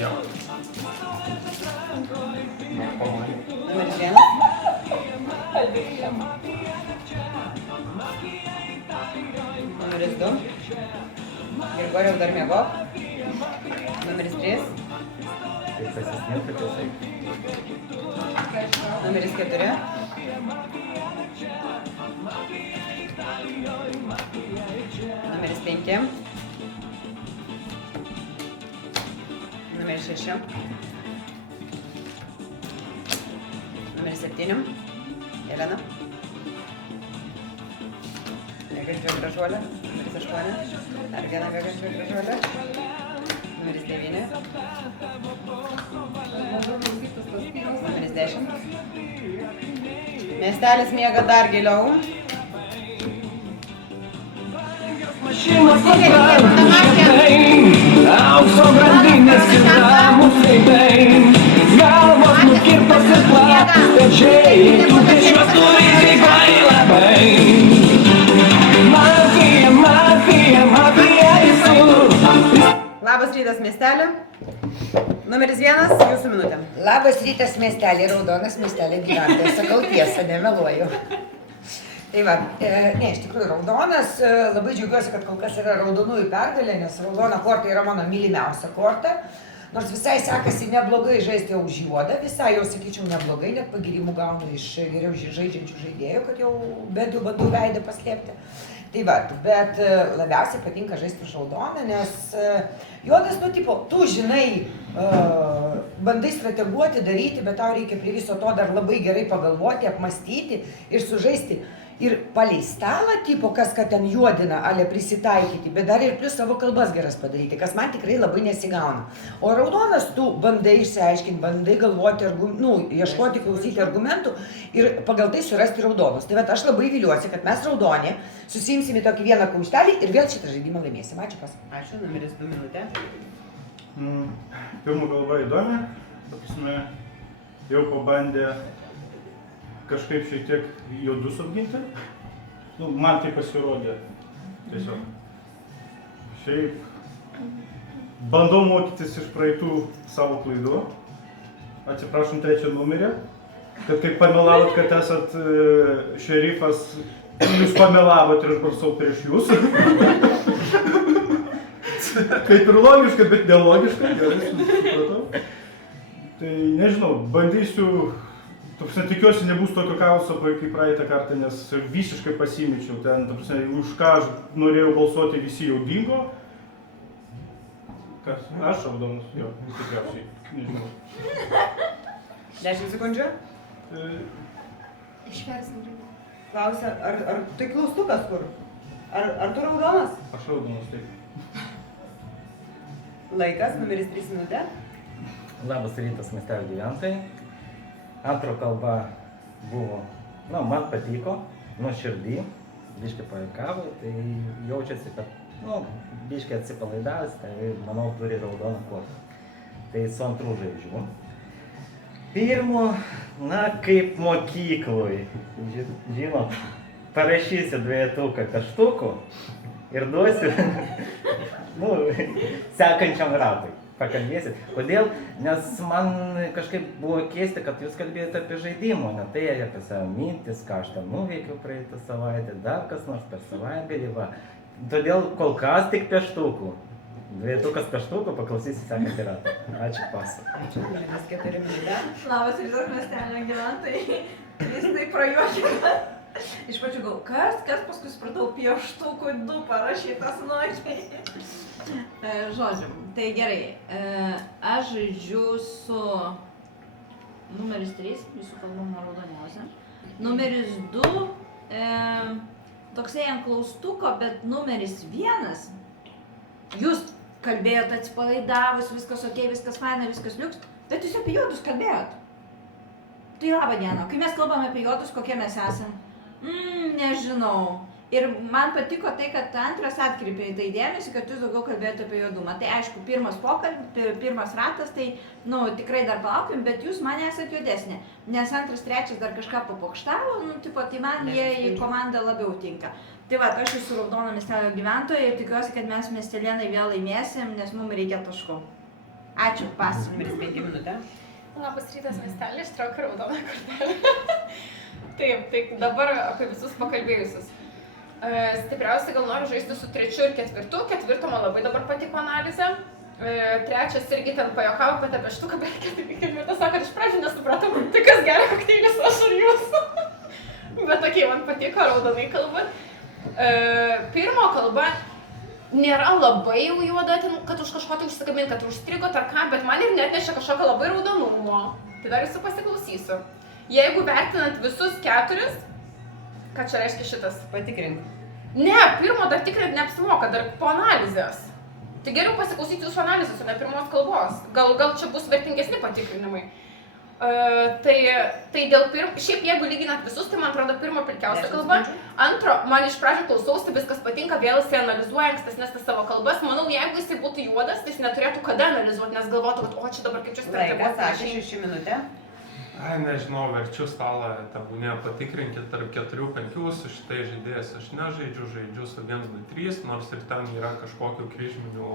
Jo. Numeris 1. Numeris 2. Grigoriau, dar miegok. Numeris 3. Tai pasisniauti tiesiog. Numeris 4. Numeris 5. Numeris 6. Numeris 7. Elena. Mėgančio gražuolė. Numeris 8. Dar viena mėgančio gražuolė. Numeris 9. Numeris 10. Miestelis miega dar giliau. Mašinos aukso grandinės ir ramūs veidai, galvos nukirtos ir platūs pečiai, tų pečiuos turi tikrai labai. Mafija, mafija, mafija visur. Labas rytas, miestelė. Numeris 1, jūsų minutė. Labas rytas, miestelė, raudonas miestelė gyventojas. Sakau tiesą, nemeluoju. Tai va, ne, iš tikrųjų raudonas, labai džiaugiuosi, kad kol kas yra raudonųjų pergalė, nes raudona korta yra mano mylimiausia korta. Nors visai sekasi neblogai žaisti už juodą, visai jau sakyčiau neblogai, net pagirimų gaunu iš geriau žaidžiančių žaidėjų, kad jau bent jau bandau veidą paslėpti. Tai va, bet labiausiai patinka žaisti už raudoną, nes juodas, nu, tipo, tu žinai, bandai strateguoti, daryti, bet tau reikia prie viso to dar labai gerai pagalvoti, apmastyti ir sužaisti. Ir palei stalą, tipo, kas ką ten juodina, ale prisitaikyti, bet dar ir plius savo kalbas geras padaryti, kas man tikrai labai nesigauna. O raudonas tu bandai išsiaiškinti, bandai galvoti, ieškoti, klausyti argumentų ir pagal tai surasti raudonus. Tai aš labai viliuosi, kad mes raudonė susiimsime tokį vieną kauštelį ir vėl šitą žaidimą laimėsim. Ačiū pas. Ačiū, numeris 2 minutė. Pirmų galva įdomi, jau pabandė kažkaip šiek tiek juodus apginti. Man tai pasirodė tiesiog. Šiaip bandau mokytis iš praeitų savo klaidų. Atsiprašom trečią numerį, kad kaip pamelavot, kad esat šerifas, jūs pamelavot ir aš balsau prieš jūs. Kaip ir logiška, bet nelogiška, gerai, supratau. Tai nežinau, bandysiu. Tikiuosi, nebus tokio chaoso kaip praeitą kartą, nes visiškai pasimečiau ten, už ką aš norėjau balsuoti, visi jau dingo. Kas? Aš raudonas, jo, tikriausiai, nežinau. 10 sekundžių. Išversim. Klausia, ar tai klaustukas kur? Ar tu raudonas? Aš raudonas, taip. Laikas, numeris 3 minutė. Labas rytas, miestelio gyventojai. Antro kalba buvo, man patiko, nuoširdį, biškį pajuokavo, tai jaučiasi, kad, biškį atsipalaidavęs, tai manau turi raudoną kortą. Tai su antrų žaidžiu. Pirmo, kaip mokykloj, žinot, parašysiu dvejetuką kaštukų ir duosiu, sekančiam ratui. Pakalbėsit. Kodėl? Nes man kažkaip buvo keista, kad jūs kalbėjote apie žaidimą, ne tai apie savo mintis, ką aš ten nuveikiau praeitą savaitę, dar kas nors per savaitgalį, va. Todėl kol kas tik pieštukų. Dvejetukas pieštukų, paklausysi sekantį ratą. Ačiū pas. Ačiū, numeris 4 minutė. Labas rytas, miestelio gyventojai. Jis tai prajuokina. Iš pačių gal, kas paskui supratau, pieštukų 2 parašytas nuočiai. Žodžiu, tai gerai, aš žaidžiu su numeris 3, visų kalbama raudoniausia. Numeris 2, toksai ant klaustuko, bet numeris 1, jūs kalbėjot atsipalaidavus, viskas ok, viskas faina, viskas liuks, bet jūs apie juodus kalbėjot. Tai laba diena, kai mes kalbame apie juodus, kokie mes esam? Nežinau. Ir man patiko tai, kad antras atkreipė į tai dėmesį, kad jūs daugiau kalbėjote apie juodumą. Tai aišku, pirmas ratas, tai, tikrai dar palaukim, bet jūs man esat juodesnė. Nes antras, trečias dar kažką papokštavo, tai man jie į komandą labiau tinka. Tai va, aš esu raudona miestelio gyventoja ir tikiuosi, kad mes miestelėnai vėl laimėsim, nes mums reikia taškų. Ačiū, pas. Numeris 5 minutė. Labas rytas, miestelė, ištraukiu raudoną kortelę. Taip, tai dabar apie visus pakalbėjusius. Stipriausiai gal noriu žaisti su 3 ir 4. 4 man labai dabar patiko analizė. 3 irgi ten pajokavo apie tą pieštuką, bet 4 sako, kad iš pradžių nesupratau, tai kas geria kokteilis, aš ar jūs. Bet tokie man patiko raudonai kalbant. 1 kalba nėra labai jau juoda, kad už kažko tai užsikabint, kad užstrigo ar ką, bet man ir netnešė kažkokio labai raudonumo. Tai dar jūsų pasiklausysiu. Jeigu vertinant visus 4, ką čia reiškia šitas? Patikrink. Ne, 1 dar tikrint neapsimoka, dar po analizės. Tai geriau pasiklausyti jūsų analizės, o ne 1 kalbos. Gal čia bus vertingesni patikrinimai. Tai dėl šiaip jeigu lyginant visus, tai man atrodo 1 pilkiausia kalba. 2, man iš pradžių klausausi, viskas patinka, vėl jisai analizuoja ankstesnės savo kalbas. Manau, jeigu jisai būtų juodas, tai jis neturėtų kada analizuoti, nes galvotų, kad o čia dabar kaip čia sprendžiama. Laikas, ačiū, 6 minutė. Ai, nežinau, verčiu stalą, tebūnė patikrinkit tarp 4-5 su šitais žaidėjais. Aš nežaidžiu, žaidžiu su 1-2-3, nors ir ten yra kažkokių kryžminių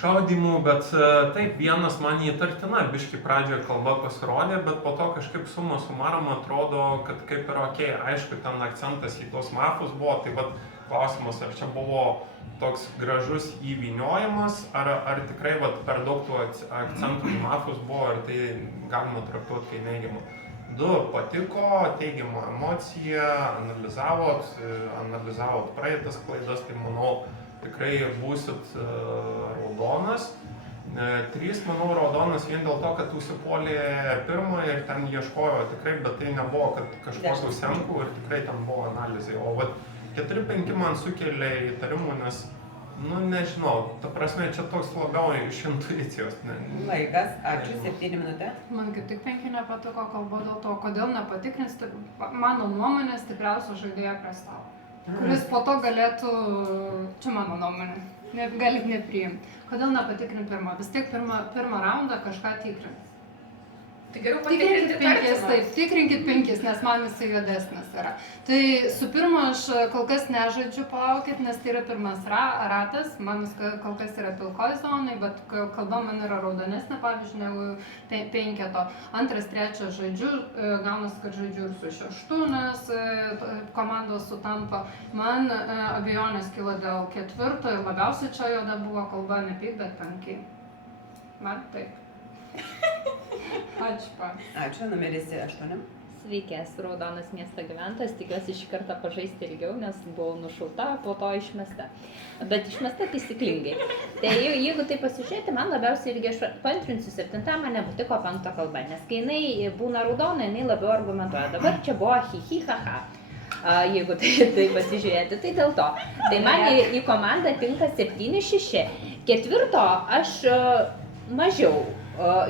šaudimų, bet taip, vienas man įtartina, biški pradžioje kalba pasirodė, bet po to kažkaip suma sumarum atrodo, kad kaip ir okei, aišku, ten akcentas į tos mafus buvo, tai vat klausimas, ar čia buvo toks gražus įvyniojimas, ar tikrai vat per daug tų akcentų į mafus buvo, ar tai galima traktuoti kaip neigiamą. 2 patiko, teigiamą emociją, analizavot praeitas klaidas, tai manau, tikrai būsit raudonas. 3, manau, raudonas vien dėl to, kad užsipuolė 1 ir ten ieškojo tikrai, bet tai nebuvo, kad kažkokių senkų ir tikrai ten buvo analizai. O vat 4-5 man sukelia įtarimų, nes, nu, nežinau, ta prasme, čia toks labiau iš intuicijos. Laikas, ačiū, 7 minutė. Man kaip tik 5 nepatiko kalba dėl to, kodėl nepatikrins, mano nuomonė, stipriausio žaidėjo prie stalo. Kuris po to galėtų, čia mano nuomonė, galit nepriimti. Kodėl nepatikrint 1? Vis tiek pirmą raundą kažką tikrint. Tai geriau patikrinti 5, taip, tikrinkit 5, nes man jisai juodesnis yra. Tai su 1 aš kol kas nežaidžiu, palaukit, nes tai yra 1 ratas, man kol kas yra pilkoj zonai, bet kalba man yra raudonesnė, pavyzdžiui, negu 5. 2, 3 žaidžiu, gaunasi, kad žaidžiu ir su 6, nes komandos sutampa. Man abejonės kilo dėl 4, labiausiai čia juoda buvo kalba, ne 5, bet 5. Man taip. Ačiū, pa. Ačiū, numeris 8. Sveiki, esu raudonas miesto gyventojas, tikiuosi šį kartą pažaisti ilgiau, nes buvau nušauta, po to išmesta. Bet išmesta taisyklingai. Tai jeigu tai pasižiūrėti, man labiausiai irgi aš paantrinsiu 7, man nepatiko 5 kalba, nes kai jinai būna raudona, jinai labiau argumentuoja. Dabar čia buvo hi haha. Jeigu tai pasižiūrėti, tai dėl to. Tai man į komandą tinka 7-6. 4 aš mažiau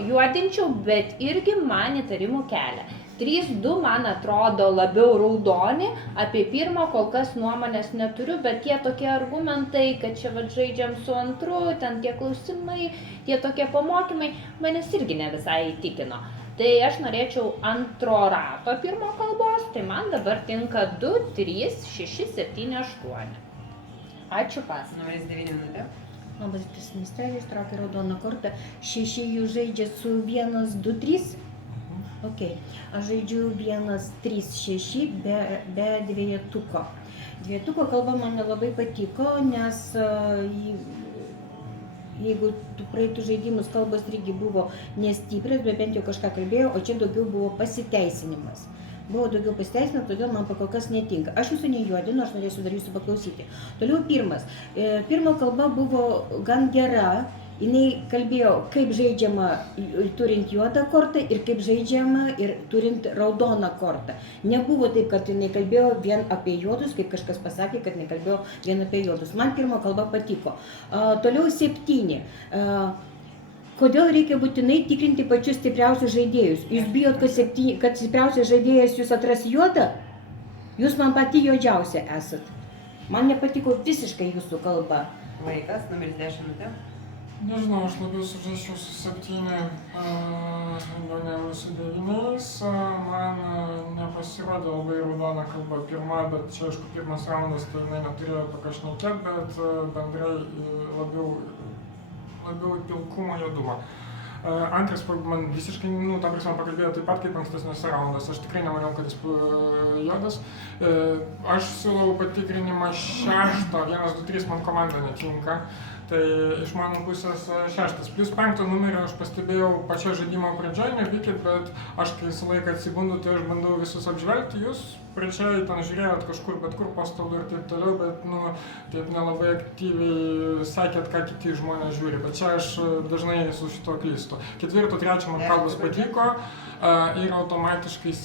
juodinčiau, bet irgi man įtarimų kelia. 3-2 man atrodo labiau raudoni, apie 1 kol kas nuomonės neturiu, bet tie tokie argumentai, kad čia žaidžiam su 2, ten tie klausimai, tie tokie pamokymai, manęs irgi ne visai įtikino. Tai aš norėčiau 2 rato 1 kalbos, tai man dabar tinka 2, 3, 6, 7, 8. Ačiū, pas. Numeris 9 minutė. Labas rytas, miestelis, traukia raudoną kortą. 6 jūs žaidžia su 1, 2, 3. Ok, aš žaidžiu 1, 3, 6 be 2. 2 kalba man nelabai patiko, nes jeigu praeitų žaidimus kalbos irgi buvo nestiprios, bet bent jau kažką kalbėjo, o čia daugiau buvo pasiteisinimas. Buvo daugiau pasiteisinimas, todėl man pakol kas netinka. Aš jūsų nejuodinu, aš norėsiu dar jūsų paklausyti. Toliau 1. 1 kalba buvo gan gera. Jinai kalbėjo, kaip žaidžiama turint juodą kortą ir kaip žaidžiama ir turint raudoną kortą. Nebuvo taip, kad jinai kalbėjo vien apie juodus, kaip kažkas pasakė, kad jinai kalbėjo vien apie juodus. Man 1 kalba patiko. Toliau 7. Kodėl reikia būtinai tikrinti pačius stipriausius žaidėjus? Jūs bijot, kad stipriausias žaidėjas jūs atras juodą? Jūs man pati juodžiausia esat. Man nepatiko visiškai jūsų kalba. Laikas, numeris 10 minutė. Nežinau, aš labiau sužaisčiau su 7, negu su 9. Man nepasirodė labai raudona kalba 1, bet čia, aišku, 1 raundas, tai jinai neturėjo tokio šnekėt, bet bendrai labiau labiau į pilkumą, juodumą. Antras man visiškai, ta prasme, pakalbėjo taip pat kaip ankstesniuose raunduose, aš tikrai nemaniau, kad jis juodas. Aš siūlau patikrinimą 6, 1, 2, 3 man komanda netinka. Tai iš mano pusės 6. Plius 5 numerį aš pastebėjau pačią žaidimo pradžioje, nepykit, bet aš kai visą laiką atsibundu, tai aš bandau visus apžvelgti, jūs pradžioje ten žiūrėjot kažkur, bet kur po stalu ir taip toliau, bet taip nelabai aktyviai sakėt, ką kiti žmonės žiūri, bet čia aš dažnai su šito klystu. 4, 3 man kalbas patiko ir automatiškai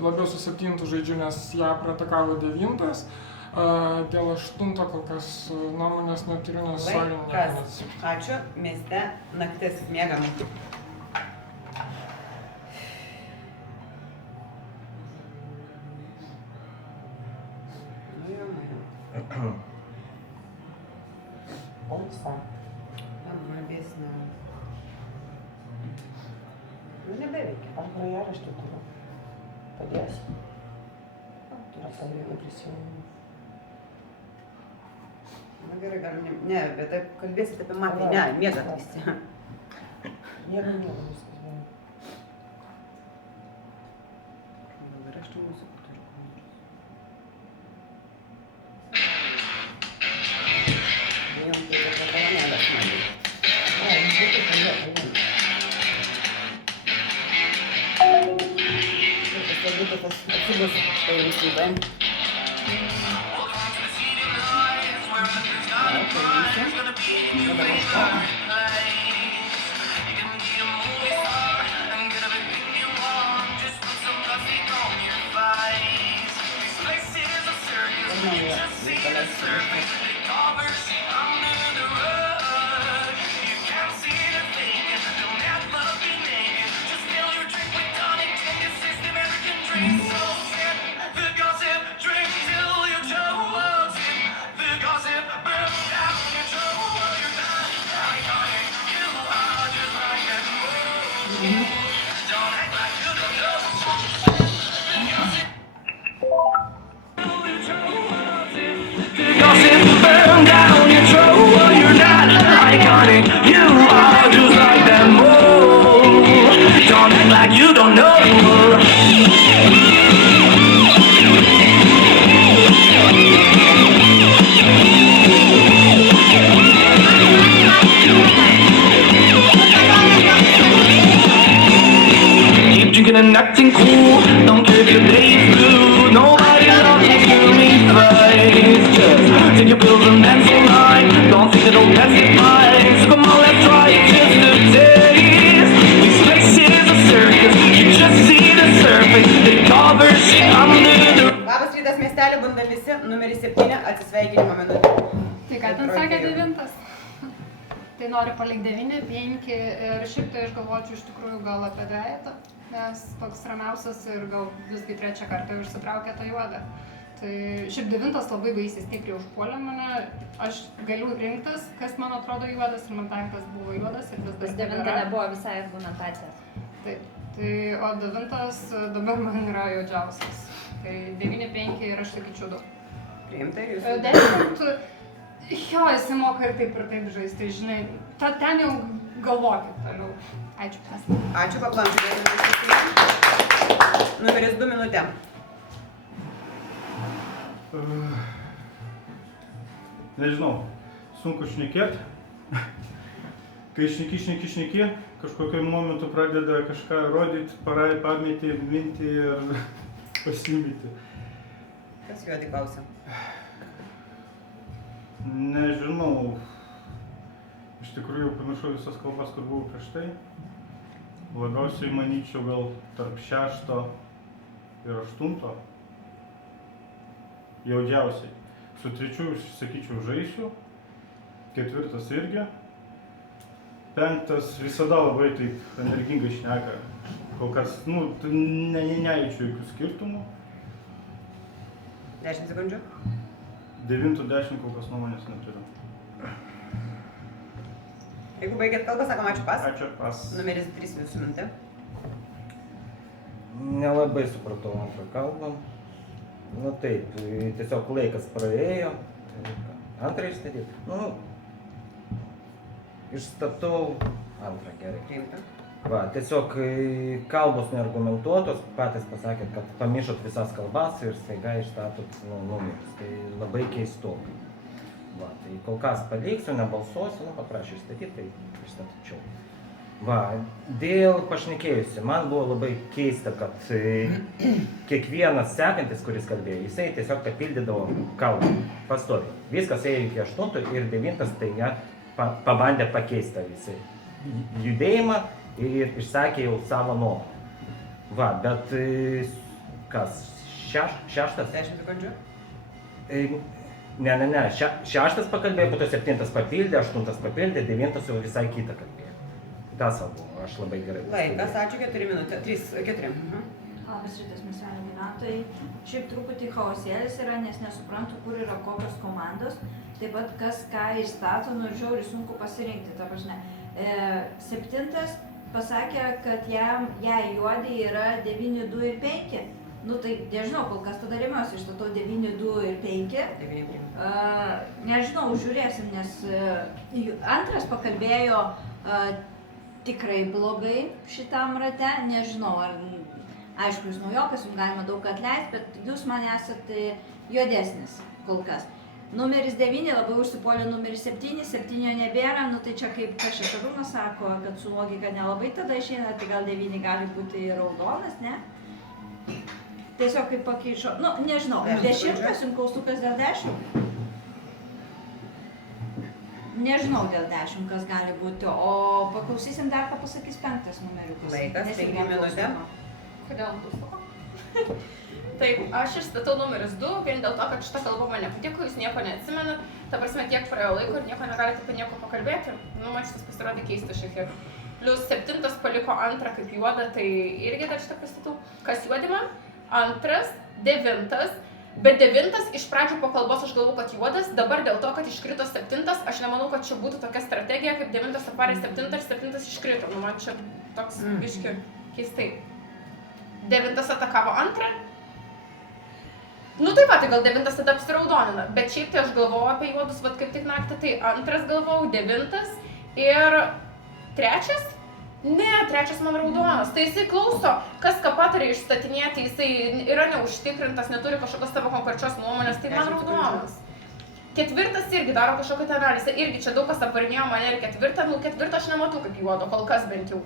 labiau su 7 žaidžiu, nes ją pratakavo 9. Dėl 8 kol kas nuomonės neturiu, nes Laikas. Ačiū. Mieste naktis. Miegam. Olsa. Labesnė. Nebeveikia. Aš grojaraštį turiu. Padėsiu. Turiu pavyzdį prisijungimą. Na gerai, galim ne, bet taip kalbėsit apie matį. Ne, miegat visi. Miegam viskas. Dabar aš tu muziką turiu. Bijom, tai yra kolonėlės matį. Tai būtų tas atsibus pavyzdybė. And acting cool, don't care if your day is blue. Nobody loves you to me twice. Just take your pills and dance all night. Don't think it'll pacify. So come on, let's try it just a taste. This place is a circus. You just see the surface. The covers under the. Labas rytas miestelį, bunda visi. Numeris 7, atsisveikinimo minutė. Tai ką ten sakė 9? Tai noriu palikti 9, 5 ir šiaip tai aš galvočiau iš tikrųjų gal apie 2. Nes toks ramiausias ir gal visgi 3 kartą užsitraukė tą juodą. Tai šiaip 9 labai baisiai stipriai užpuolė mane. Aš galiu rinktis, kas man atrodo juodas ir man 5 buvo juodas ir vis dar 9 nebuvo visai argumentacijos. Taip. Tai, o 9 dabar man yra juodžiausias. Tai 9, 5 ir aš sakyčiau 2. Priimta ir jūs. 10, jo, jisai moka ir taip žaisti, žinai. Ten jau galvokit toliau. Ačiū. Ačiū, paklausykite. Numeris 2 minutė. Nežinau, sunku šnekėt. Kai šneki, kažkokiu momentu pradeda kažką rodyti, pamėti, minti ir pasimyti. Kas juodi klausia? Nežinau. Iš tikrųjų pamiršau visas kalbas, kur buvau prieš tai. Labiausiai manyčiau gal tarp 6 ir 8. Jaudžiausiai. Su 3, sakyčiau, žaisiu. 4 irgi. 5 visada labai taip energingai šneka. Kol kas, nejaučiu jokių skirtumų. 10 sekundžių. 9, 10 kol kas nuomonės neturiu. Jeigu baigėt kalbą, sakom ačiū pas. Ačiū pas. Numeris 3 jūsų minutė. Nelabai supratau antrą kalbą. Taip, tiesiog laikas praėjo. Antrą išstadyti. išstatau antrą gerai. Priimta. Va, tiesiog kalbos neargumentuotos, patys pasakėt, kad pamiršot visas kalbas ir staiga išstatot numerius. Tai labai keistokai. Va, tai kol kas paliksiu, nebalsuosiu, paprašau išstatyti, tai išstatyčiau. Va, dėl pašnekėjusi, man buvo labai keista, kad kiekvienas sekantis, kuris kalbėjo, jisai tiesiog papildydavo kalbą, pastoviai. Viskas ėjo iki 8 ir 9, tai ją pabandė pakeisti visai judėjimą ir išsakė jau savo nuomonę. Va, bet kas, šeštas? 10 sekundžių. Ne, šeštas pakalbėjo, po to 7 papildė, 8 papildė, 9 jau visai kitą kalbėjo. Tas buvo, aš labai gerai. Laikas, ačiū, 4 minutės, 4. Labas rytas, miestelio gyventojai. Šiaip truputį chaosėlis yra, nes nesuprantu, kur yra kokios komandos. Taip pat kas ką įstato, žiauriai sunku pasirinkti, ta prasme. 7 pasakė, kad jai juodai yra 9, 2 ir 5. Nu tai nežinau, kol kas tada remiuosi, išstatau 9, 2 ir 5. Nežinau, žiūrėsim, nes antras pakalbėjo tikrai blogai šitam rate. Nežinau, ar aišku, jūs naujokas, jums galima daug atleisti, bet jūs man esate juodesnis kol kas. Numeris 9 labai užsipuolė numeris 7, 7 nebėra, nu tai čia kaip kas Šarūnas sako, kad su logika nelabai tada išeina, tai gal 9 gali būti raudonas, ne? Tiesiog kaip pakeičio, nu nežinau, 10 jums klaustukas dėl 10? Nežinau dėl 10, kas gali būti, o paklausysim dar, ką pasakys 5 numeriukas. Laikas, 5 minutė. Kodėl klaustuko? Taip, aš išstatau numeris 2, vien dėl to, kad šitą kalbą man nepatiko, jūs nieko neatsimenat. Ta prasme, tiek praėjo laiko ir nieko negalite apie nieko pakalbėti. Nu, man šitas pasirodė keista šiek tiek. Plius 7 paliko 2 kaip juoda, tai irgi dar šitą pristatau. Kas juodi man? 2, 9, bet 9 iš pradžių po kalbos aš galvoju, kad juodas, dabar dėl to, kad iškrito 7, aš nemanau, kad čia būtų tokia strategija, kaip 9 aparė 7 ir 7 iškrito. Nu, man čia toks biški keistai. 9 atakavo 2. Nu taip pat, tai gal 9 tada apsiraudonina, bet šiaip tai aš galvojau apie juodus, vat kaip tik naktį, tai 2 galvojau, 9 ir 3? Ne, 3 man raudonas, tai jisai klauso, kas ką patarė išstatinėti, jisai yra neužtikrintas, neturi kažkokios savo konkrečios nuomonės, tai man raudonas. 4 irgi daro kažkokią analizę, irgi čia daug kas aparinėjo mane ir 4, nu 4 aš nematau kaip juodo, kol kas bent jau.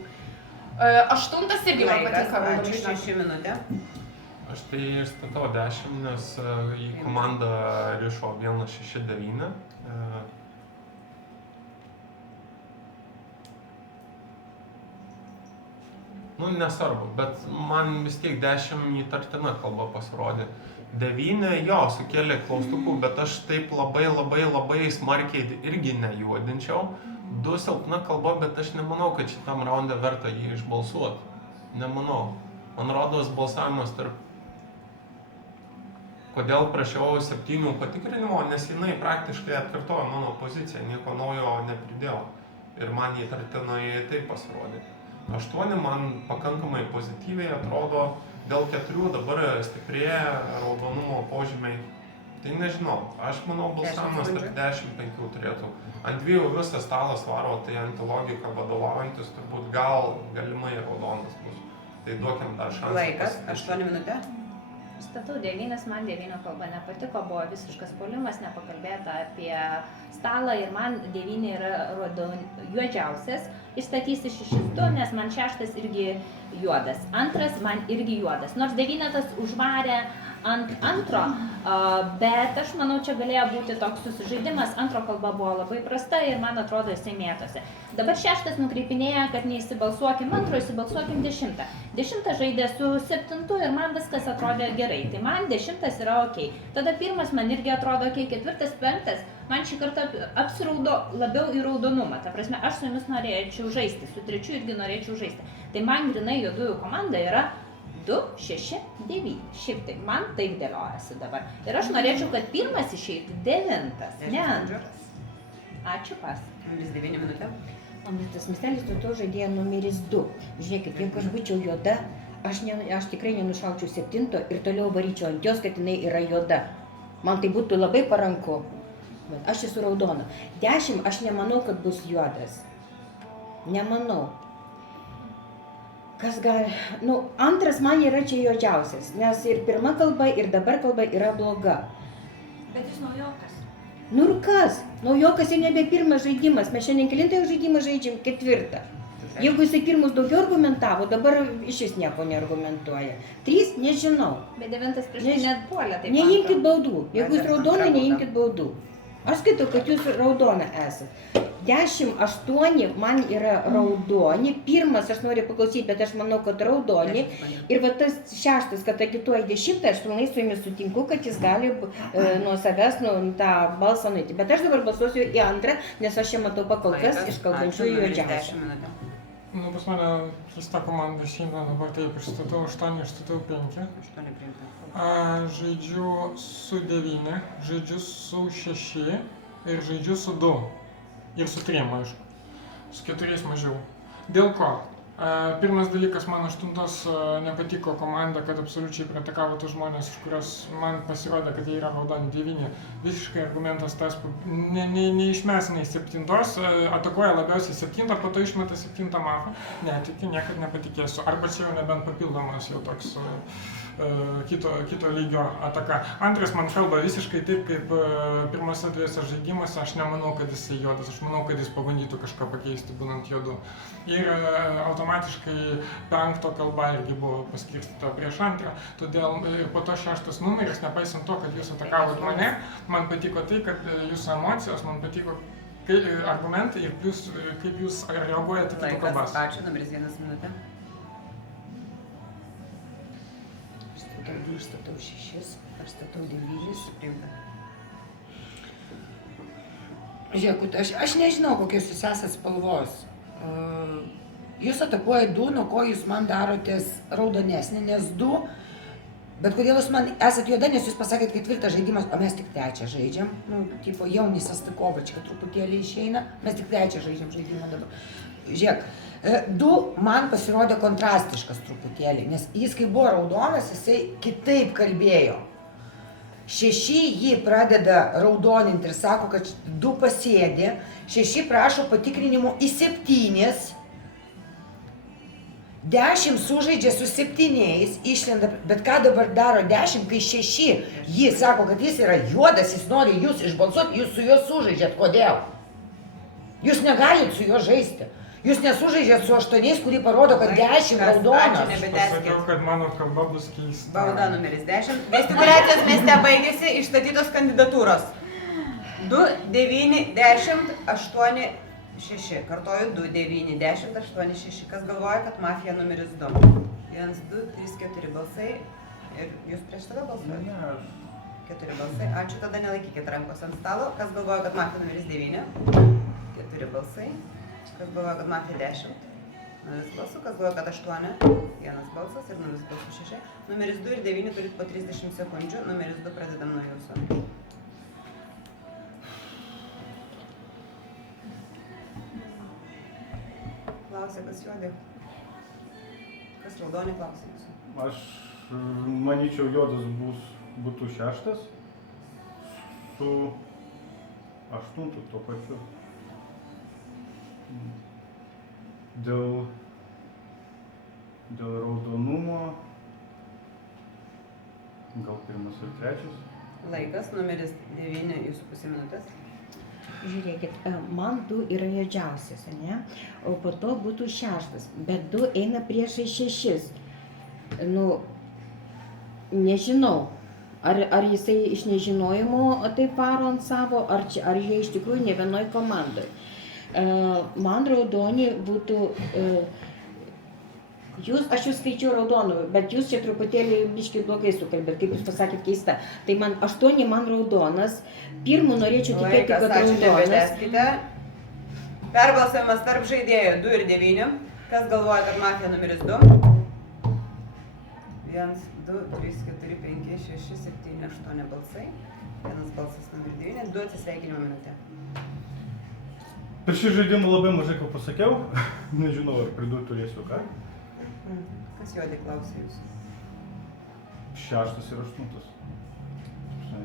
8 irgi man patinka raudonas. 6 minutė. Aš tai išstatau 10, nes į komandą rišo 169. Nu, nesvarbu, bet man vis tiek 10 įtartina kalba pasirodė. 9 jo sukėlė klaustukų, bet aš taip labai smarkiai irgi nejuodinčiau. 2 silpna kalba, bet aš nemanau, kad šitam raunde verta jį išbalsuoti. Nemanau. Man rodos balsavimas tarp kodėl prašiau 7 patikrinimo, nes jinai praktiškai atkartojo mano poziciją, nieko naujo nepridėjo. Ir man įtartinai taip pasirodė. 8 man pakankamai pozityviai atrodo, dėl 4 dabar stiprėja raudonumo požymiai. Tai nežinau, aš manau balsavimas tarp 10-5 turėtų. Ant 2 visas stalas varo, tai antilogika vadovaujantis turbūt galimai raudonas bus. Tai duokim dar šansą. Laikas, 8 minutė. Statau 9, man 9 kalba nepatiko, buvo visiškas puolimas, nepakalbėta apie stalą ir man 9 yra juodžiausias. Išstatysiu 6, nes man 6 irgi juodas. 2 man irgi juodas. Nors 9 užvarė ant 2, bet aš manau, čia galėjo būti toks susižaidimas. 2 kalba buvo labai prasta ir man atrodo jisai mėtosi. Dabar 6 nukreipinėja, kad neįsibalsuokim 2, įsibalsuokim 10. 10 žaidė su 7 ir man viskas atrodė gerai. Tai man 10 yra ok. Tada 1 man irgi atrodo ok, 4, 5. Man šį kartą apsiraudo labiau į raudonumą. Ta prasme, aš su jumis norėčiau žaisti, su 3 irgi norėčiau žaisti. Tai man grinai juodųjų komanda yra 2, 6, 9. Šiaip tai man taip dėliojasi dabar. Ir aš norėčiau, kad 1 išeitų 9, ne 2. Ačiū, pas. Numeris 9 minutė. Tas miestelis to žaidėjo numeris 2. Žiūrėkit, jeigu aš būčiau juoda, aš tikrai nenušaučiau 7 ir toliau varyčiau ant jos, kad jinai yra juoda. Man tai būtų labai paranku. Bet aš esu raudona. 10 aš nemanau, kad bus juodas. Nemanau. Kas gali... Nu, antras man yra čia juodžiausias, nes ir pirma kalba, ir dabar kalba yra bloga. Bet jis naujokas. Nu ir kas? Naujokas ir nebe pirmas žaidimas. Mes šiandien kelintą žaidimą žaidžiam 4. Jeigu jisai pirmus daugiau argumentavo, dabar iš vis nieko neargumentuoja. 3, nežinau. Bet 9 prieš tai net puolė. Neimkit baudų. Jeigu jūs raudona, neimkit baudų. Aš skaitau, kad jūs raudona esat. 10, 8 man yra raudoni. Pirmas aš noriu paklausyti, bet aš manau, kad raudoni. Ir va tas 6, kad agituoja 10, aš pilnai su jumis sutinku, kad jis gali nuo savęs tą balsą nueiti. Bet aš dabar balsuosiu į 2, nes aš čia matau pakol kas iš kalbančiųjų juodžiausių. Nu, pas mane keista komanda šiandien, dabar taip, išstatau 8, išstatau 5. Žaidžiu su 9, žaidžiu su 6 ir žaidžiu su 2. Ir su 3, aišku. Su 4 mažiau. Dėl ko? Pirmas dalykas, man 8 nepatiko komanda, kad absoliučiai pratakavo tos žmonės, iš kurios man pasirodė, kad jie yra raudoni. 9. Visiškai argumentas tas, neišmesinai 7, atakuoja labiausiai 7, po to išmeta 7 mafą. Netikiu, niekad nepatikėsiu. Arba čia jau nebent papildomas jau toks kito lygio ataka. Antras man kalba visiškai taip, kaip pirmose 2 žaidimuose. Aš nemanau, kad jis juodas, aš manau, kad jis pabandytų kažką pakeisti, būnant juodu. Ir automatiškai 5 kalba irgi buvo paskirstyta prieš 2. Todėl ir po to 6 numeris, nepaisant to, kad jūs atakavot mane, man patiko tai, kad jūsų emocijos, man patiko argumentai ir plius, kaip jūs reaguojate kitų kalbas. Ačiū, numeris 1 minutė. Aš statau 6, aš statau 9. Priimta. Žiūrėkit, aš nežinau, kokios jūs esat spalvos. Jūs atakuojat 2, nuo ko jūs man darotės raudonesnį, nes 2. Bet kodėl jūs man esat juoda, nes jūs pasakėt 4 žaidimas, o mes tik 3 žaidžiam. Nu, tipo, jaunys Astikovačka truputėlį išeina, mes tik 3 žaidžiam žaidimą dabar. Žiūrėk, 2 man pasirodė kontrastiškas truputėlį, nes jis, kai buvo raudonas, jisai kitaip kalbėjo. 6 jį pradeda raudoninti ir sako, kad 2 pasėdė, 6 prašo patikrinimų į 7, 10 sužaidžia su 7, išlenda, bet ką dabar daro 10, kai 6 jį sako, kad jis yra juodas, jis nori jūs išbalsuoti, jūs su juo sužaidžiat, kodėl? Jūs negalit su juo žaisti. Jūs nesužaidžiat su 8, kurį parodo, kad 10 raudonas. Pasakiau, kad mano kalba bus keista. Bauda numeris 10. Gestikuliacijos mieste baigėsi, išstatytos kandidatūros. 2, 9, 10, 8, 6. Kartoju, 2, 9, 10, 8, 6. Kas galvoja, kad mafija numeris 2? 1, 2, 3, 4 balsai. Ir jūs prieš tada balsuojate? Ne, aš 4 balsai. Ačiū, tada nelaikykit rankos ant stalo. Kas galvoja, kad mafija numeris 9? 4 balsai. Kas galvoja, kad mafija 10? 0 balsų. Kas galvoja, kad 8? 1 balsas ir 0 balsų 6. Numeris 2 ir 9 turit po 30 sekundžių. Numeris 2 pradedam nuo jūsų. Klausia, kas juodi? Kas raudoni, klausia jūsų? Aš manyčiau, juodas būtų 6 su 8 tuo pačiu. Dėl raudonumo gal 1 ir 3. Laikas, numeris 9, jūsų pusė minutės. Žiūrėkit, man 2 yra juodžiausias, ne? O po to būtų 6, bet 2 eina priešai 6. Nu, nežinau, ar jisai iš nežinojimo taip varo ant savo, ar jie iš tikrųjų ne vienoj komandoj. Man raudoni būtų, aš jūs skaičiau raudonų, bet jūs čia truputėlį biškai blogai sukalbėt, kaip jūs pasakėt keista. Tai man 8 man raudonas, 1 norėčiau tikėti, kad raudonas. Perbalsavimas tarp žaidėjų 2 ir 9. Kas galvoja, kad mafija numeris 2? 1, 2, 3, 4, 5, 6, 7, 8 balsai. 1 balsas numeris 9, 2 atsisveikinimo minutė. Per šį žaidimą labai mažai ko pasakiau, nežinau, ar pridurti turėsiu ką. Kas juodai klausia jūsų? 6 ir 8.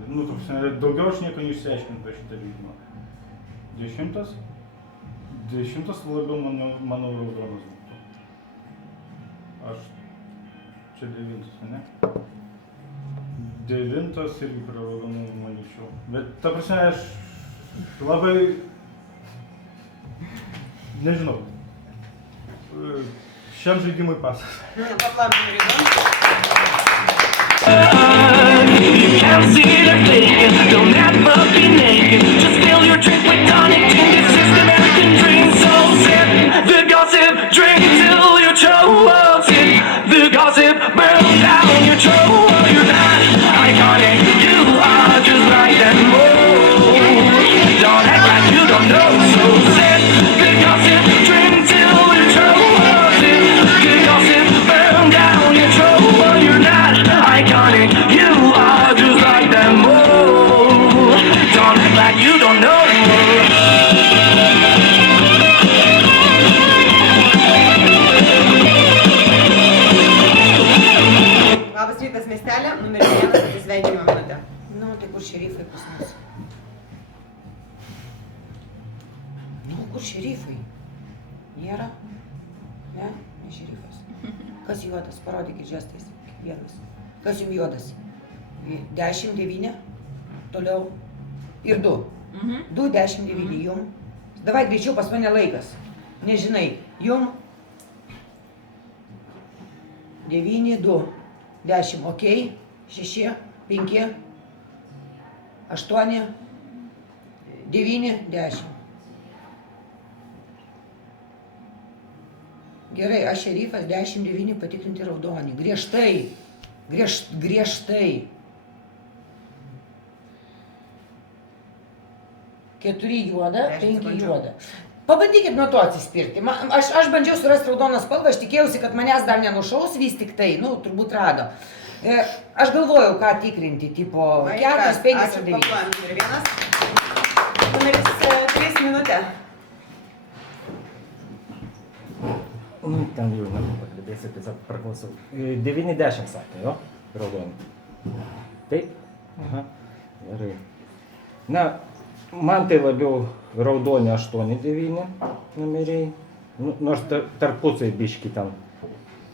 Nu, daugiau aš nieko neišsiaiškinu per šitą žaidimą. 10, 10 labiau mano raudonas būtų. Aš čia 9, ne? 9 irgi prie raudonų manyčiau. Bet ta prasme, aš labai, nežinau, šiam žaidimui pasas. Paplauk numerį 2. You can't see the fake, they'll never be naked. Just fill your drink with tonic, drink this is the American dream. So sip the gossip, drink till your throat sip. The gossip burn down your throat. You're not iconic, you are just like them. Oh, don't act like you don't know. So sip the gossip, drink till your throat sip. The gossip burn down your throat. You're not iconic, you are just like them. Oh, don't act like you don't know. Labas rytas miestelė, numeris 1, atsisveikinimo minutė. Nu, tai kur šerifai pas mus? Nu, kur šerifai? Nėra? Ne? Ne šerifas. Kas juodas? Parodykit žestais. Kiekvienas. Kas jums juodas? 10, 9. Toliau. Ir 2. 2, 10, 9 jum. Davai greičiau, pas mane laikas. Nežinai. Jum. 9, 2. 10, ok. 6, 5. 8, 9, 10. Gerai, aš šerifas, 10, 9 patikrinti raudonį. Griežtai. Griežtai. 4 juoda, 5 juoda. Pabandykit nuo to atsispirti. Aš bandžiau surasti raudoną spalvą, aš tikėjausi, kad manęs dar nenušaus vis tik tai, nu, turbūt rado. Aš galvojau, ką tikrinti, tipo 4, 5 ar 9. Paplauk numerį 1. Numeris 3 minutė. Nu, ten jau nepakalbėsiu, tiesiog praklausau. 9-10 sakė, jo? Raudonį. Taip? Aha. Gerai. Na, man tai labiau raudonį 8-9 numeriai. Nors tarpusai biški ten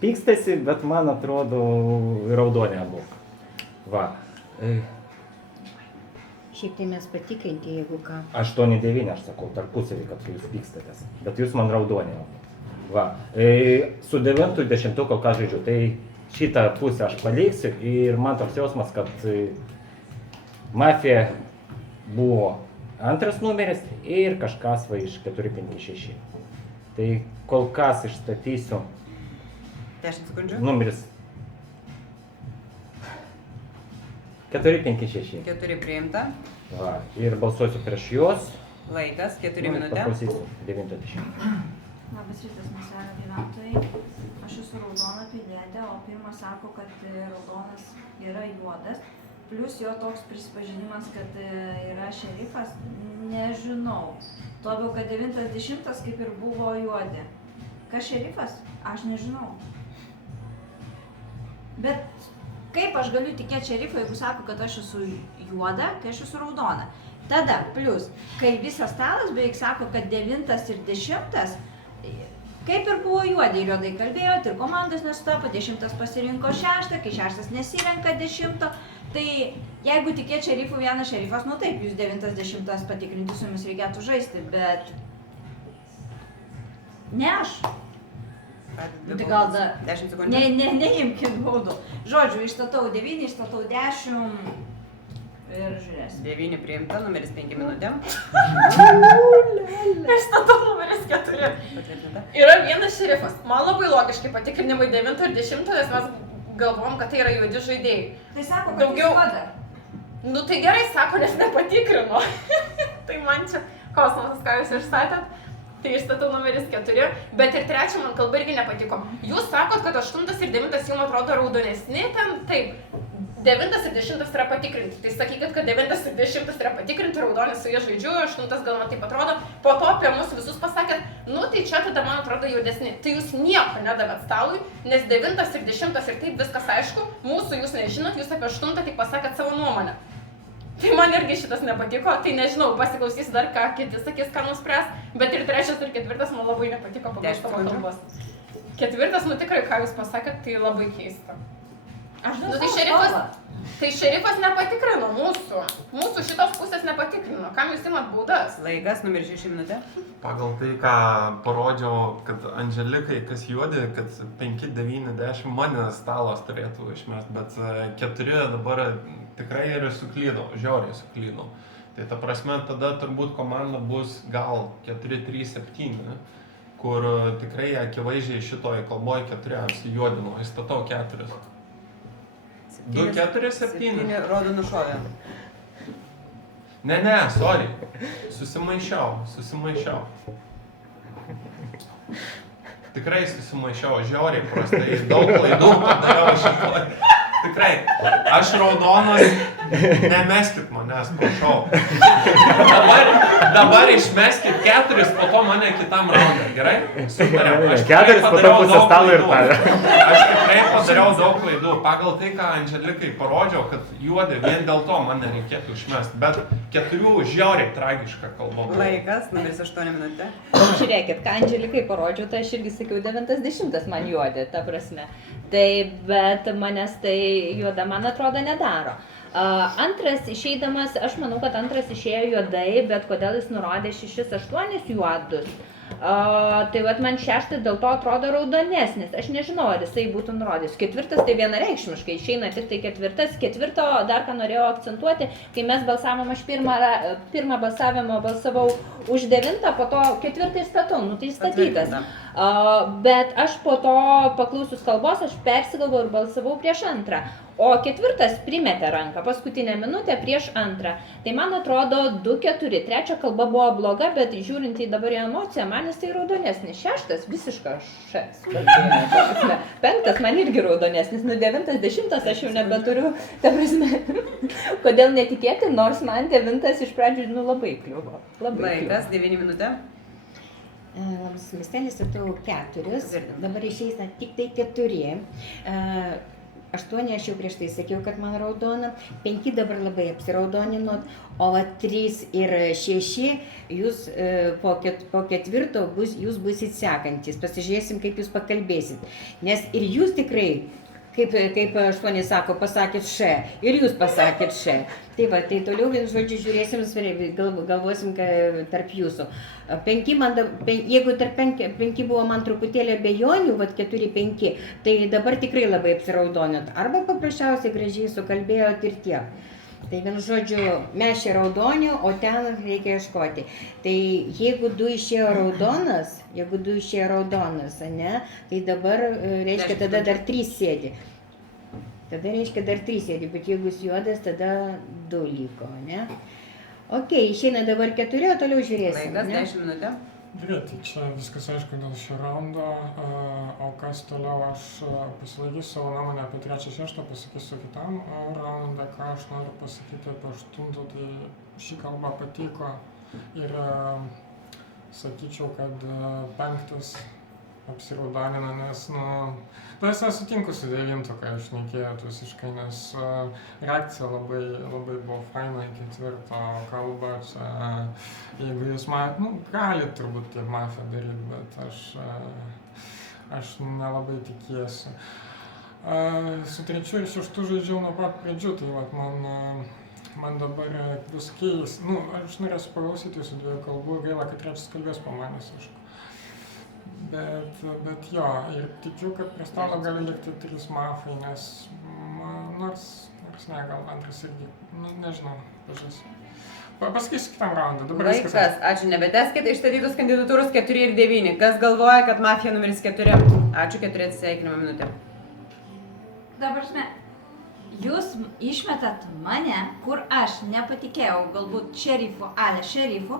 pykstasi, bet man atrodo raudonį abu. Va. Šiaip tai mes patikrinti, jeigu ką. 8-9 aš sakau, tarpusavį, kad jūs pykstatės. Bet jūs man raudonį. Va. Su 9-10 kol ką žaidžiu, tai šitą pusę aš paliksiu ir man toks jausmas, kad mafija buvo antras numeris ir kažkas va iš 4-5-6. Tai kol kas išstatysiu 10 sekundžių. numeris 4-5-6. 4 priimta. Va. Ir balsuosiu prieš juos. Laikas, 4 minutė. Paklausysiu 9-10. Labas rytas, miestelio gyventojai. Aš esu raudona pilietė, o pirmas sako, kad raudonas yra juodas. Plus jo toks prisipažinimas, kad yra šerifas, nežinau. Tuo labiau, kad 9-10 kaip ir buvo juodi. Kas šerifas? Aš nežinau. Bet kaip aš galiu tikėti šerifą, jeigu sako, kad aš esu juoda, kai aš esu raudona. Tada, plus, kai visas stalas beveik sako, kad 9 ir 10, kaip ir buvo juodi, ir juodai kalbėjo, ir komandos nesutapo, 10 pasirinko 6, kai 6 nesirenka 10. Tai jeigu tikėt šerifų vienas šerifas, nu taip, jūs 9-10 patikrinti su jumis reikėtų žaisti, bet ne aš. Tai gal da... 10 sekundžių. Neimkit baudų. Žodžiu, išstatau 9, išstatau 10 ir žiūrėsim. 9 priimta, numeris 5 minutėm. Išstatau numeris 4. Patvirtinta. Yra vienas šerifas. Man labai logiškai patikrinimai 9 ir 10, nes mes galvom, kad tai yra juodi žaidėjai. Tai sako, kad Daugiau... jis juoda. Nu tai gerai, sako, nes nepatikrino. Tai man čia kosmosas, ką jūs išstatėt. Tai išstatau numeris 4, bet ir 3 man kalba irgi nepatiko. Jūs sakot, kad 8 ir 9 jums atrodo raudonesni, ten taip. 9 ir 10 yra patikrinti. Tai sakykit, kad 9 ir 10 yra patikrinti, raudonis su jie žaidžiu, 8 gal man taip atrodo. Po to apie mus visus pasakėt, nu tai čia tada man atrodo juodesni. Tai jūs nieko nedavėt stalui, nes 9 ir 10 ir taip viskas aišku, mūsų jūs nežinot, jūs apie 8 tik pasakėt savo nuomonę. Tai man irgi šitas nepatiko, tai nežinau, pasiklausysiu dar, ką kiti sakys, ką nuspręs, bet ir trečias ir ketvirtas man labai nepatiko pagal tavo kalbos. Ketvirtas, nu tikrai, ką jūs pasakėt, tai labai keista. Aš Nu, tai šerifas nepatikrino mūsų šitos pusės nepatikrino, kam jūs imat baudas? Laikas, numeris 6 minutė. Pagal tai, ką parodžiau, kad Andželikai, kas juodi, kad 5, 9, 10 mane stalas turėtų išmest, bet 4 dabar tikrai ir suklydau, žiauriai suklydau. Tai ta prasme, tada turbūt komanda bus gal 4, 3, 7, kur tikrai akivaizdžiai šitoj kalboj 4 apsijuodino, įstatau 4. 2, 4, 7. 7 rodo nušovė. Ne, sorry. Susimaišiau. Tikrai susimaišiau, žiauriai prastai, daug klaidų padariau šitoj. Tikrai, aš raudonas, nemeskit manęs, prašau. Dabar išmeskit 4, po to mane kitam raundą, gerai? Sutarėm. 4, po to pusę stalo ir tave. Aš tikrai padariau daug klaidų. Pagal tai, ką Andželikai parodžiau, kad juodė, vien dėl to man nereikėtų išmesti. Bet 4 žiauriai tragiška kalba. Laikas, numeris 8 minutė. Žiūrėkit, ką Andželikai parodžiau, tai aš irgi sakiau 90 man juodė, ta prasme. Tai, bet manęs tai juoda, man atrodo, nedaro. Antras išeidamas, aš manau, kad antras išėjo juodai, bet kodėl jis nurodė 6-8 juodus. Tai vat man 6 dėl to atrodo raudonesnis. Aš nežinau, ar jisai būtų nurodęs. 4 tai vienareikšmiškai išeina tik tai 4. 4 dar ką norėjau akcentuoti, kai mes balsavom, aš pirmą balsavimą balsavau už 9, po to 4 statau, nu tai statytas. Bet aš po to paklausius kalbos, aš persigalvau ir balsavau prieš 2. O 4 primetė ranką, paskutinę minutę prieš 2. Tai man atrodo 2-4. 3 kalba buvo bloga, bet žiūrint į dabar į emociją, man jis tai raudonesnis. 6 visiška šes. 5 man irgi raudonesnis. Nu 9-10 aš jau nebeturiu. Ta prasme, kodėl netikėti, nors man 9 iš pradžių labai kliuvo. Laikas, 9 minutė. Labas miestelis, atėjau 4, dabar išeina tik tai 4. 8 aš jau prieš tai sakiau, kad man raudona, 5 dabar labai apsiraudoninot, o 3 ir 6 jūs po 4 jūs busit sekantis. Pasižiūrėsim, kaip jūs pakalbėsit. Nes ir jūs tikrai, kaip 8 sako, pasakėt š, ir jūs pasakėt š. Tai va, tai toliau, žodžiu, žiūrėsim, galvosim tarp jūsų. 5 jeigu tarp 5 buvo man truputėlį abejonių, 4-5, tai dabar tikrai labai apsiraudonėt. Arba paprasčiausiai gražiai sukalbėjot ir tiek. Tai vien žodžiu, mes čia raudoni, o ten reikia ieškoti. Tai jeigu 2 išėjo raudonas, ne, tai dabar reiškia tada dar 3 sėdi. Tada reiškia dar 3 sėdi, bet jeigu jis juodas, tada 2 liko, ne? Ok, išeina dabar 4, o toliau žiūrėsim. Laikas, 10 minutė. Gerai, tai čia viskas aišku dėl šio raundo, o kas toliau aš pasilaikysiu savo nuomonę apie 3-6, pasakysiu kitam raundą, ką aš noriu pasakyti apie 8, tai ši kalba patiko ir sakyčiau, kad 5 apsiraudonino, nes, aš nesutinku su 9, ką aš šnekėjot visiškai, nes reakcija labai buvo faina į 4 kalbą, čia, jeigu jūs galit turbūt kaip mafiją daryti, bet aš nelabai tikėsiu. Su 3 ir 6 žaidžiau nuo pat pradžių, tai man dabar vis keis, aš norėsiu paklausyti jūsų 2 kalbų, gaila, kad 3 kalbės po manęs, aišku. Bet jo, ir tikiu, kad prie stalo gali likti 3 mafai, nes nors ne, gal 2 irgi, nežinau, pažiūrėsiu. Pasakysiu kitam raundą, dabar viskas. Laikas, ačiū, nebeteskite išstatytos kandidatūros 4 ir 9. Kas galvoja, kad mafija numeris 4? Ačiū, 4 atsisveikinimo minutė. Dabar, jūs išmetat mane, kur aš nepatikėjau, galbūt šerifu,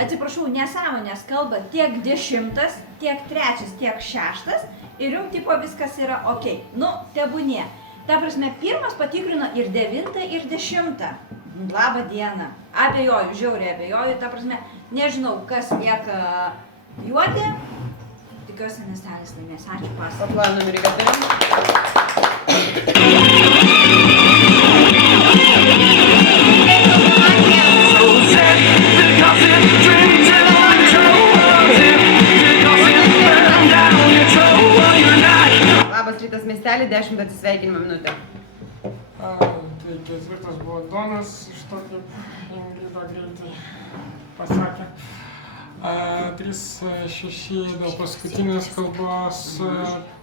atsiprašau, nesąmonės kalba tiek 10, tiek 3, tiek 6 ir jums tipo viskas yra ok. Tebūnie. Ta prasme, pirmas patikrino ir 9, ir 10. Labą dieną. Abejoju, žiauriai abejoju, ta prasme, nežinau, kas lieka juodė. Tikiuosi, miestelis laimės. Ačiū, pasą. Paplanu numerį 4. rytas miestelį, 10 atsisveikinimo minutė. Tai ketvirtas buvo Donas, iš to kaip Ingrida greitai pasakė. 3-6 dėl paskutinės kalbos,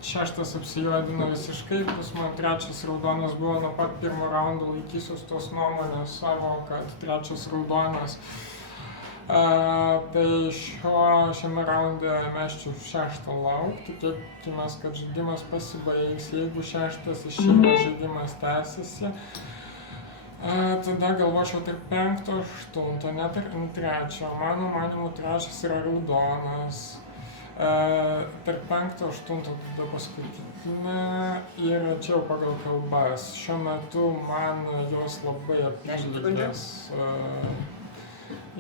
6 apsijuodino visiškai, plus man 3 raudonas buvo nuo pat pirmo raundo, laikysiuos tos nuomonės savo, kad 3 raudonas. Tai šiame raunde mesčiau 6 laukti, tikėkimės, kad žaidimas pasibaigs, jeigu 6 išeina, žaidimas tęsiasi. Tada galvočiau tarp 5, 8, net ir 3. Mano manimu 3 yra raudonas. Tarp 5, 8 tada paskutinė ir čia jau pagal kalbas. Šiuo metu man jos labai apylygės.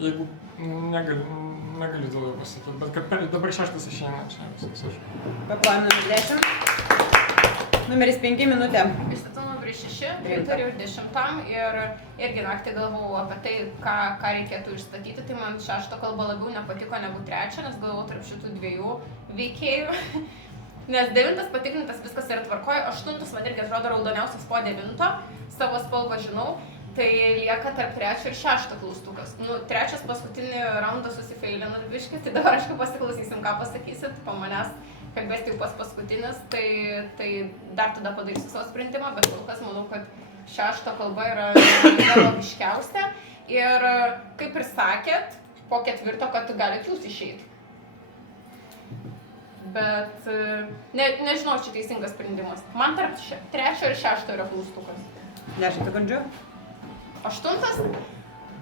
Jeigu negaliu daugiau pasakyti, bet kad dabar 6 išeina, čia viskas aišku. Paplojam numeris 10. Numeris 5 minutė. Įstatau numeris 6, pritariu ir 10 ir irgi naktį galvojau apie tai, ką reikėtų išstatyti, tai man 6 kalba labiau nepatiko negu 3, nes galvojau tarp šitų 2 veikėjų. Nes 9 patikrintas viskas yra tvarkoje, 8 man irgi atrodo raudoniausias po 9, savo spalvą žinau. Tai lieka tarp 3 ir 6 klaustukas. 3 paskutinį raundą susifeilinat biškį, tai dabar aišku pasiklausysim, ką pasakysit, po manęs kalbės jau paskutinis, tai dar tada padarysiu savo sprendimą, bet kol kas manau, kad 6 kalba yra logiškiausia. Ir kaip ir sakėt, po 4, kad galit jūs išeiti. Bet nežinau, čia teisingas sprendimas. Man tarp 3 ir 6 yra klaustukas. 10 sekundžių. 8.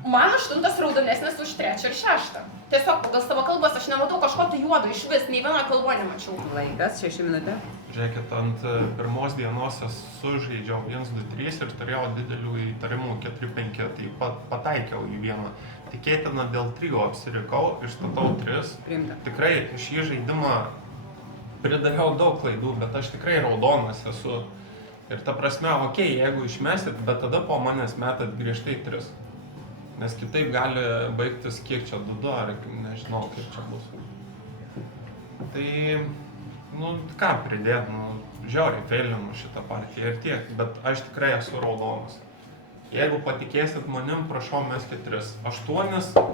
Man 8 raudonesnis už 3 ir 6. Tiesiog pagal savo kalbas aš nematau kažko tai juodo iš vis, nei vienoje kalboje nemačiau. Laikas, 6 minutė. Žiūrėkit, ant pirmos dienos esu žaidžiau 1, 2, 3 ir turėjau didelių įtarimų 4, 5, tai pataikiau į vieną. Tikėtina dėl 3 apsirikau, išstatau 3. Priimta. Tikrai šį žaidimą pridariau daug klaidų, bet aš tikrai raudonas esu. Ir ta prasme, okei, jeigu išmesit, bet tada po manęs metat griežtai 3. Nes kitaip gali baigtis kiek čia 2, ar nežinau, kaip čia bus. Tai, ką pridėt, žiauriai feilinu šitą partiją ir tiek, bet aš tikrai esu raudonas. Jeigu patikėsit manim, prašau meskit 3. 8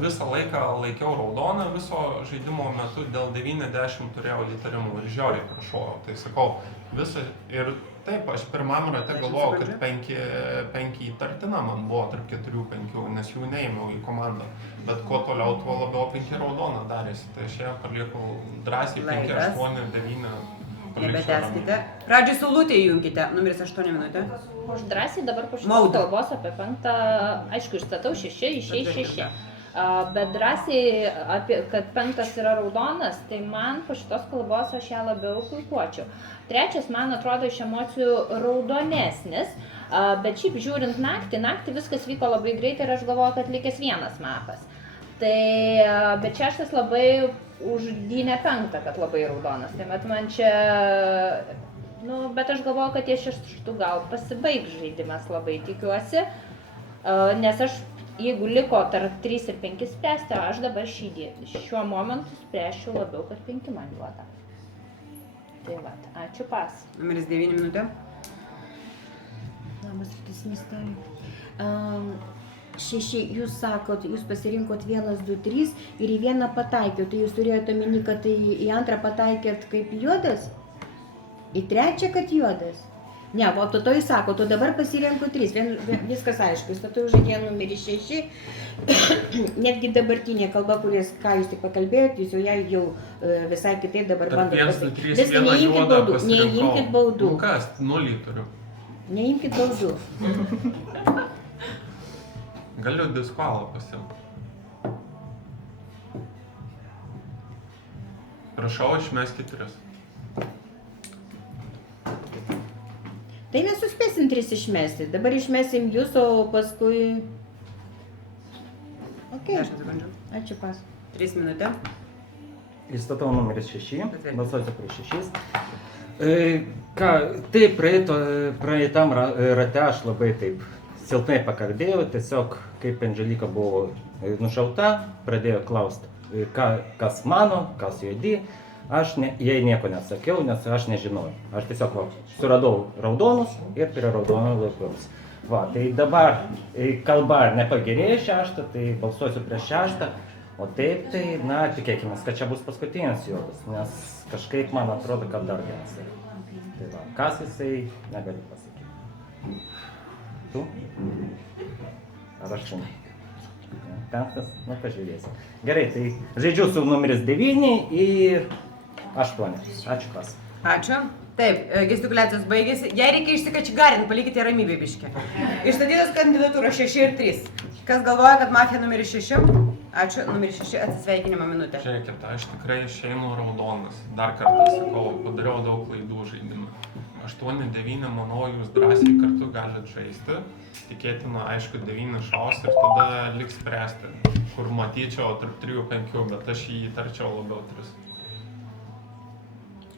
visą laiką laikiau raudoną, viso žaidimo metu dėl 90 turėjau įtarimų ir žiauriai prašau. Tai sakau, visą ir taip, aš pirmam rate galvojau, kad 5 įtartina man buvo tarp 4-5, nes jų neėmiau į komandą. Bet kuo toliau, tuo labiau 5 raudoną darėsi. Tai aš ją palieku drąsiai 5, 8, 9. Nebetęskite. Pradžiai saulutę įjunkite. Numeris 8 minutė. Aš drąsiai dabar po šitos kalbos apie 5, aišku, išstatau 6, išeis 6. Bet drąsiai, kad 5 yra raudonas, tai man po šitos kalbos aš ją labiau puikuočiau. 3 man atrodo iš emocijų raudonesnis, bet šiaip žiūrint naktį viskas vyko labai greitai ir aš galvoju, kad likęs vienas mapas. Tai, bet 6 labai uždynė 5, kad labai raudonas. Tai man čia, bet aš galvoju, kad tie 6 gal pasibaigs žaidimas, labai tikiuosi. Nes aš, jeigu liko tarp 3 ir 5 spręsti, aš dabar šiuo momentu spręsčiau labiau, kad 5 man duoda. Tai va, ačiū pas. Numeris 9 minutė. Labas rytas, miesteliai. 6, jūs sakot, jūs pasirinkot 1, 2, 3 ir į vieną pataikėt. Tai jūs turėjote omeny, kad tai į antrą pataikėt kaip juodas? Į 3, kad juodas? Ne, o to jūs sakot, o dabar pasirenku 3. Viskas aišku, statau žaidėją numerį 6. Netgi dabartinė kalba, ką jūs tik pakalbėjot, jūs jau visai kitaip dabar bandot pasakyti. Tarp 1, 2, 3, 1 juodą pasirinkau. Neimkit baudų. Kas? 0 turiu. Neimkit baudų. Galiu diskvalą pasiimti. Prašau, išmeskit 3. Tai nesuspėsim 3 išmesti. Dabar išmesim jūs, o paskui... Ok. Ačiū pas. 3 minutė. Įstatau numeris 6, balsuosiu prieš 6. Tai praeitam rate aš labai taip silpnai pakalbėjau, tiesiog kaip Andželika buvo nušauta, pradėjo klausti, kas mano, kas juodi. Aš jai nieko nesakiau, nes aš nežinojau. Aš tiesiog suradau raudonus ir prie raudonų laikiausi. Va, tai dabar kalba nepagerėjo 6, tai balsuosiu prieš 6, o taip, tai, na, tikėkime, kad čia bus paskutinis juodas, nes kažkaip man atrodo, kad dar vienas yra. Tai va, kas jisai, negaliu pasakyti. Tu? Ar aš tu? 5, nu pažiūrėsim. Gerai, tai žaidžiu su numeris 9 ir 8. Ačiū, kas. Ačiū. Taip, gestikuliacijos baigėsi. Jei reikia išsikačigarinti, palikite ramybę biškį. Išstatytos kandidatūros 6 ir 3. Kas galvoja, kad mafija numeris 6? Ačiū, numeris 6 atsisveikinimo minutė. Žiūrėkit, aš tikrai išeinu raudonas. Dar kartą sakau, padariau daug klaidų žaidimą. 8-9, manau, jūs drąsiai kartu galite žaisti. Tikėtina, aišku, 9 šaus ir tada liks spręsti, kur matyčiau tarp 3-5, bet aš jį įtarčiau labiau 3.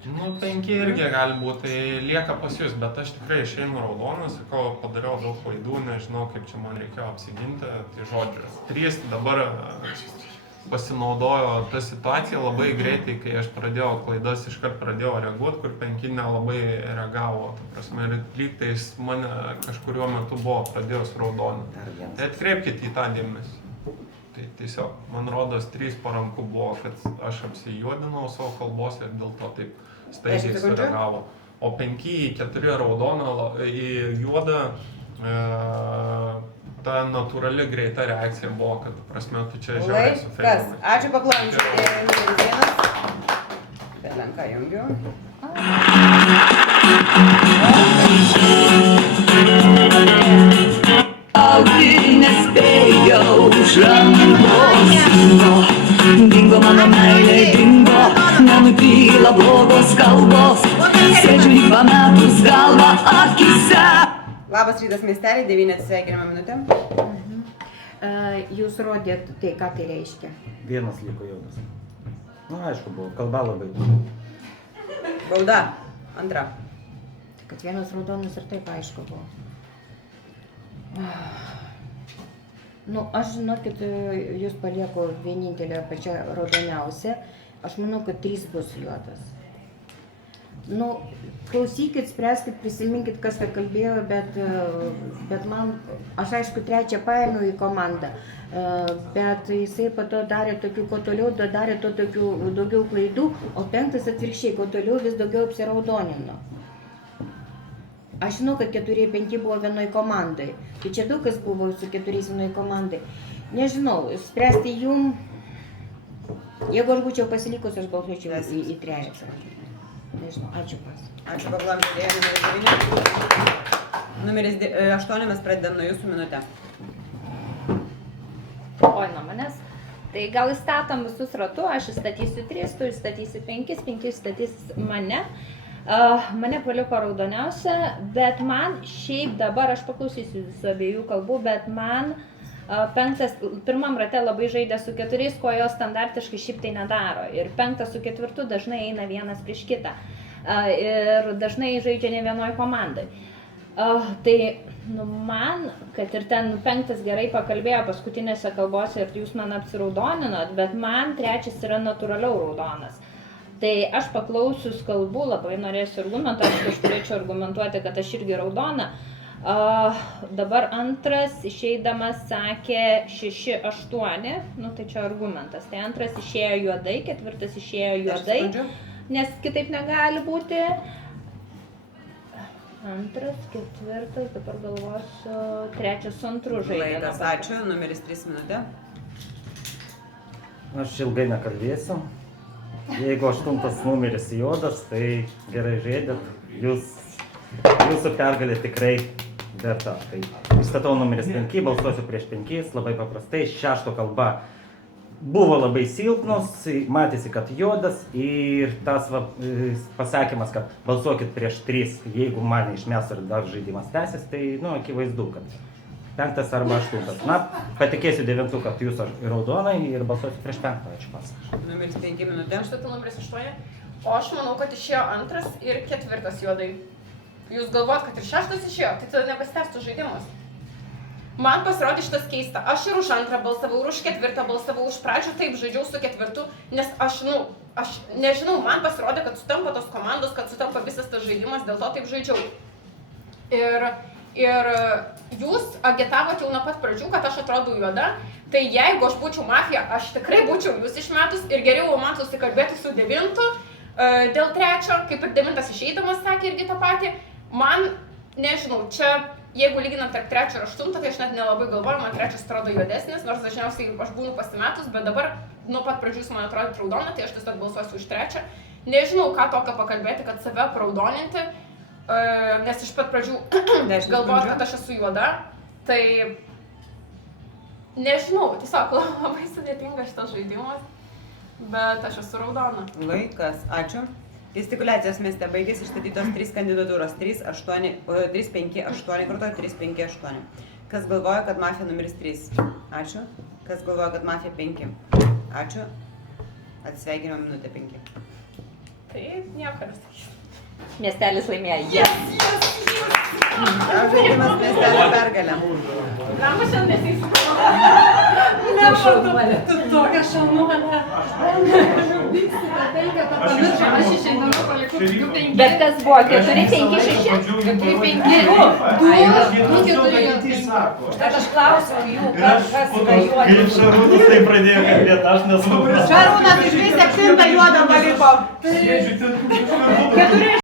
Nu, 5 irgi gali būti, tai lieka pas jūs, bet aš tikrai išeinu raudonas, sakau, padariau daug klaidų, nežinau, kaip čia man reikėjo apsiginti, tai žodžiu. 3 dabar pasinaudojo tą situaciją labai greitai, kai aš pradėjau klaidas, iškart pradėjau reaguoti, kur 5 nelabai reagavo. Ta prasme, lygtais mane kažkuriuo metu buvo pradėjus raudoną. Tai atkreipkite į tą dėmesį. Tai tiesiog, man rodos, 3 paranku buvo, kad aš apsijuodinau savo kalbos ir dėl to taip staigiai sureagavo. O 5 į 4 raudoną į juodą, ta natūrali greita reakcija buvo, kad, prasme, tu čia žiūrėjai su feilomais. Ačiū, paplaučiu. Belenką jungiu. Nespėjau už rankos dingo mano meilė, dingo, nenutyla blogos kalbos, sėdžiu į pametus galvą akise. Labas rytas miestelį, 9 atsisveikinimo minutė. Jūs rodėt tai, ką tai reiškia? Vienas liko juodas. Nu, aišku, buvo kalba labai. Bauda, 2. Kad vienas raudonas ir taip aišku buvo. Nu, aš žinokit, jūs palieku vienintelę pačią raudoniausią. Aš manau, kad 3 bus juodas. Nu, klausykit, spręskit, prisiminkit, kas ką kalbėjo, bet man, aš aišku 3 paėmiau į komandą, bet jisai po to darė tokių, kuo toliau, darė to tokių daugiau klaidų, o 5 atvirkščiai, kuo toliau vis daugiau apsiraudonino. Aš žinau, kad 4 ir 5 buvo vienoj komandai. Tai čia daug kas buvo su 4 vienoj komandai. Nežinau, spręsti jum. Jeigu aš būčiau pasilikus, aš balsuočiau į 3. Nežinau, ačiū pas. Ačiū, paplaučiu, numeris 9. Numeris 8 mes pradedam nuo jūsų minutę. Oi, nuo manęs. Tai gal įstatom visus ratu, aš įstatysiu 3, tu įstatysi 5, 5 įstatys mane. Mane paliko raudoniausia, bet man šiaip dabar, aš paklausysiu visų abiejų kalbų, bet man 5 pirmam rate labai žaidė su 4, ko jo standartiškai šiaip tai nedaro. Ir 5 su 4 dažnai eina vienas prieš kitą. Ir dažnai žaidžia ne vienoj komandai. Tai man, kad ir ten 5 gerai pakalbėjo paskutinėse kalbose ir jūs man apsiraudoninot, bet man 3 yra natūraliau raudonas. Tai aš paklausius kalbų, labai norėsiu argumentuoti, aš turėčiau argumentuoti, kad aš irgi raudona. Dabar 2 išeidamas sakė 6-8, nu tai čia argumentas. Tai 2 išėjo juodai, 4 išėjo juodai, nes kitaip negali būti. 2, 4, dabar galvosiu, 3 su 2 žaidė. Laikas, ačiū, numeris 3 minutė. Aš ilgai nekalbėsiu. Jeigu 8 numeris juodas, tai gerai žaidėt, jūsų pergalė tikrai verta. Tai statau numeris 5, balsuosiu prieš 5, labai paprastai, 6 kalba buvo labai silpnos, matėsi, kad juodas ir tas pasakymas, kad balsuokit prieš 3, jeigu mane išmes ir dar žaidimas tęsis, tai akivaizdu, kad 5 arba 8. Na, patikėsiu 9, kad jūs raudonai ir balsuosiu prieš 5. Ačiū pas. Numeris 5 minutė. Aš statau numeris 8, o aš manau, kad išėjo 2 ir 4 juodai. Jūs galvojat, kad ir 6 išėjo, tai tada nepasitęstų žaidimas. Man pasirodė šitas keista. Aš ir už antrą balsavau, ir už ketvirtą balsavau, už pradžių taip žaidžiau su ketvirtu, nes aš nežinau, man pasirodė, kad sutampa tos komandos, kad sutampa visas tas žaidimas, dėl to taip žaidžiau. Ir jūs agitavote jau nuo pat pradžių, kad aš atrodau juoda, tai jeigu aš būčiau mafija, aš tikrai būčiau jūs išmetus ir geriau man susikalbėti su 9 dėl 3, kaip ir 9 išeidamas sakė irgi tą patį. Man, nežinau, čia, jeigu lyginant tarp 3 ir 8, tai aš net nelabai galvoju, man 3 atrodo juodesnis, nors dažniausiai aš būnu pasimetus, bet dabar nuo pat pradžių jūs man atrodėt raudona, tai aš tiesiog balsuosiu už 3. Nežinau, ką tokio pakalbėti, kad save apraudoninti, nes iš pat pradžių galvojot, kad aš esu juoda, tai nežinau, tiesiog labai sudėtingas šitas žaidimas, bet aš esu raudona. Laikas, ačiū. Gestikuliacijos mieste baigėsi išstatytos 3 kandidatūros, 3, 5, 8 kartoju, 3, 5, 8. Kas galvoja, kad mafija numeris 3? Ačiū. Kas galvoja, kad mafija 5? Ačiū. Atsveikinimo minutė 5. Tai nieko nesakysiu. Miestelis laimėjo. Yes! Žaidimas miestelio pergalę. Lemba šiandien nesįsiu. Tu tokia šaunuolė. Vyksite tai, kad pamiršo, aš išeidama palikau 5. Bet kas buvo? 4, 5, 6? 4, 5, 2, 4, 5. Bet aš klausiau jų, kas važiuoja. Kaip Šarūnas tai pradėjo kalbėti, aš nesupratau. Šarūnas iš vis 7 juodą paliko. Sėdžiu ten, 4